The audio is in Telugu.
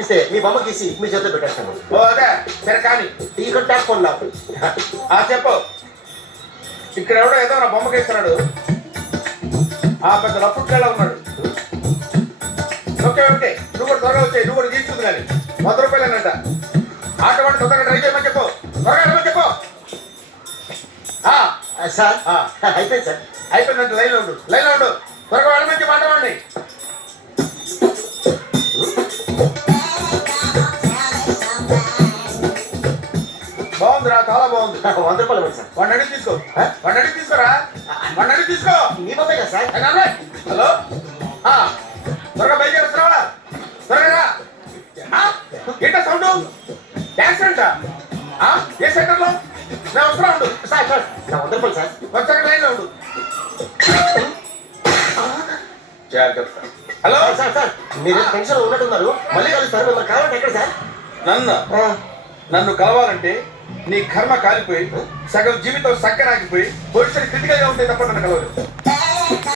ఇస్తే మీ బొమ్మ గీసి మీ చేతిలో పెట్టేస్తాను. ఓ అదే సరే కానీ టికెట్ టాక్కోండి నాకు. చెప్పు. ఇక్కడ ఎవడో ఏదో నా బొమ్మకి ఇస్తున్నాడు. పెద్ద రఫుట్లా ఉన్నాడు. ఓకే ఓకే నువ్వు కూడా త్వరగా వచ్చాయి. నువ్వు కూడా తీసుకుంది కానీ 100 రూపాయలేనంట. ఆటో వాడు తొందరగా ట్రై చేయమని చెప్పు. త్వరగా వెళ్ళమని చెప్పు. సార్ అయిపోయింది సార్. అయిపోయిందంటే లైన్లో ఉండు. లైన్లో ఉండు. త్వరగా వెళ్ళమని చెప్పి ఆటో వాడిని. బాగుందిరా చాలా బాగుంది. 100 రూపాయలు ఇవ్వండి సార్. వాడిని అడిగి తీసుకో. వాడిని అడిగి తీసుకోరా. వాడిని అడిగి తీసుకో. మీ బొమ్మే కదా సార్. హలో త్వరగా బయలుదేరుతున్నావా? త్వరగా రా. ఏంటా సౌండ్? యాక్సిడెంటా? ఏ సెంటర్లో? నేను వస్తున్నా ఉండు. సార్ సార్ నా 100 రూపాయలు సార్. వచ్చాక లైన్లో ఉండు. జాగ్రత్త. హలో సార్ సార్ మీరు టెన్షన్ ఉన్నట్టున్నారు. మళ్ళీ కలుస్తారు. మిమ్మల్ని కావాలంటే ఎక్కడ సార్? నన్ను కలవాలంటే నీ కర్మ కాలిపోయి సగం జీవితం సక్కనాగిపోయి పొజిషన్ క్రిటికల్ గా ఉంటే తప్ప నన్ను కలవలేదు.